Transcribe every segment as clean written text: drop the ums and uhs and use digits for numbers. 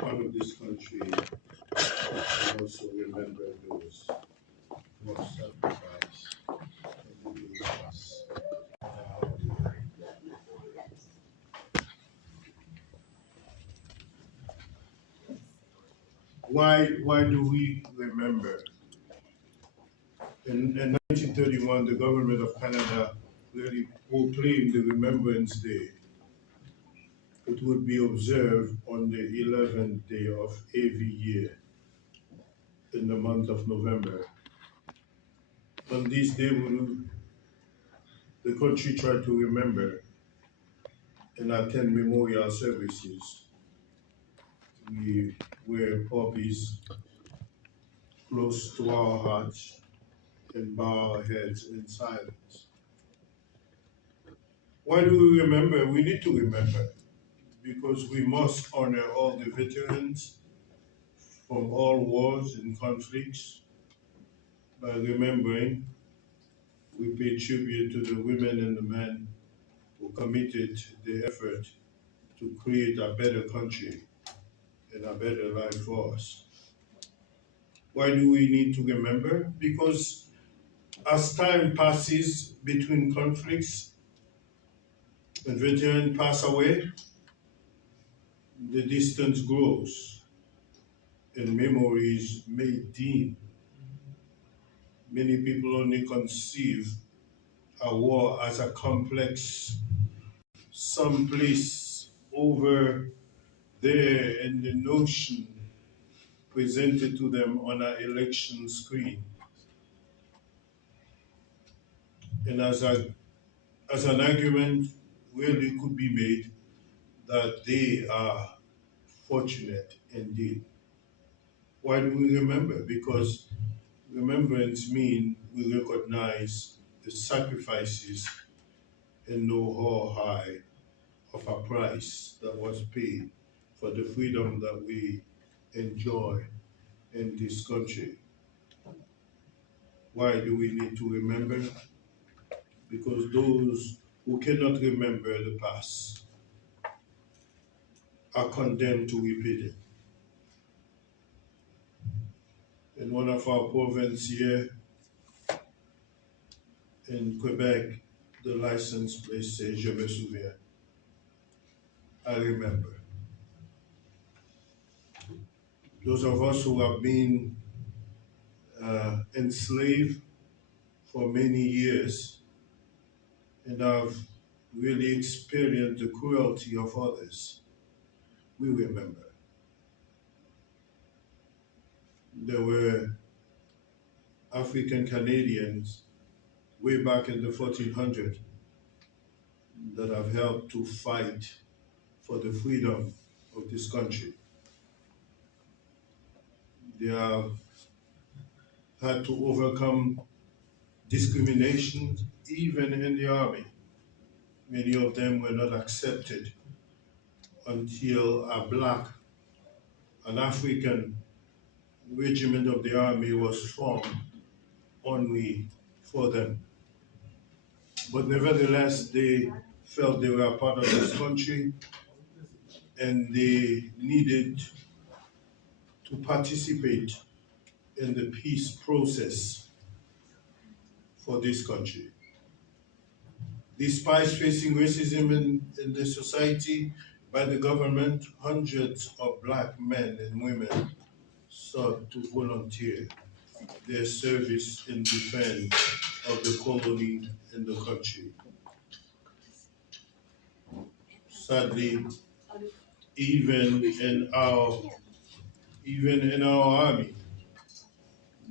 part of this country and also remember those who have sacrificed and gave us. Why do we remember? In 1931, the government of Canada really proclaimed the Remembrance Day. It would be observed on the 11th day of every year in the month of November. On this day, the country tried to remember and attend memorial services. We wear poppies close to our hearts and bow our heads in silence. Why do we remember? We need to remember because we must honor all the veterans from all wars and conflicts. By remembering, we pay tribute to the women and the men who committed the effort to create a better country and a better life for us. Why do we need to remember? Because as time passes between conflicts and veterans pass away, the distance grows and memories may dim. Many people only conceive a war as a complex someplace over there in the notion presented to them on an election screen. And as an argument really could be made that they are fortunate indeed. Why do we remember? Because remembrance means we recognize the sacrifices and know how high of a price that was paid for the freedom that we enjoy in this country. Why do we need to remember? Because those who cannot remember the past are condemned to repeat it. In one of our provinces here in Quebec, the license plate says, "Je me souviens." I remember. Those of us who have been enslaved for many years and have really experienced the cruelty of others, we remember. There were African Canadians way back in the 1400s that have helped to fight for the freedom of this country. They have had to overcome discrimination even in the army. Many of them were not accepted until an African regiment of the army was formed only for them. But nevertheless, they felt they were a part of this country and they needed to participate in the peace process for this country. Despite facing racism in the society by the government, hundreds of black men and women sought to volunteer their service in defense of the colony in the country. Sadly, even in our army,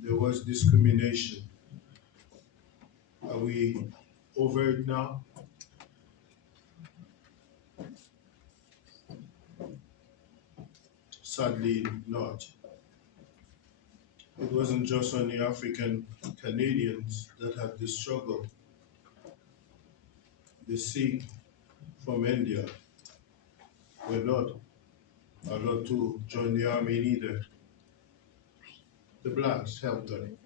there was discrimination. Are we over it now? Sadly not. It wasn't just only African Canadians that had this struggle. The Sikh from India were not allowed to join the army either. The blacks helped them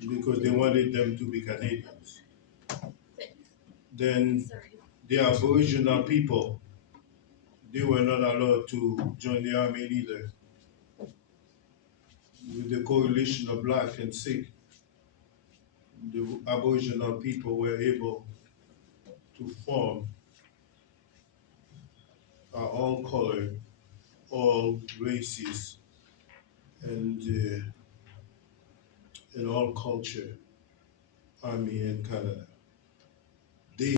because they wanted them to be Canadians. Then the Aboriginal people, they were not allowed to join the army either. With the coalition of Black and Sikh, the Aboriginal people were able to form all colored, all races, and all culture army in Canada.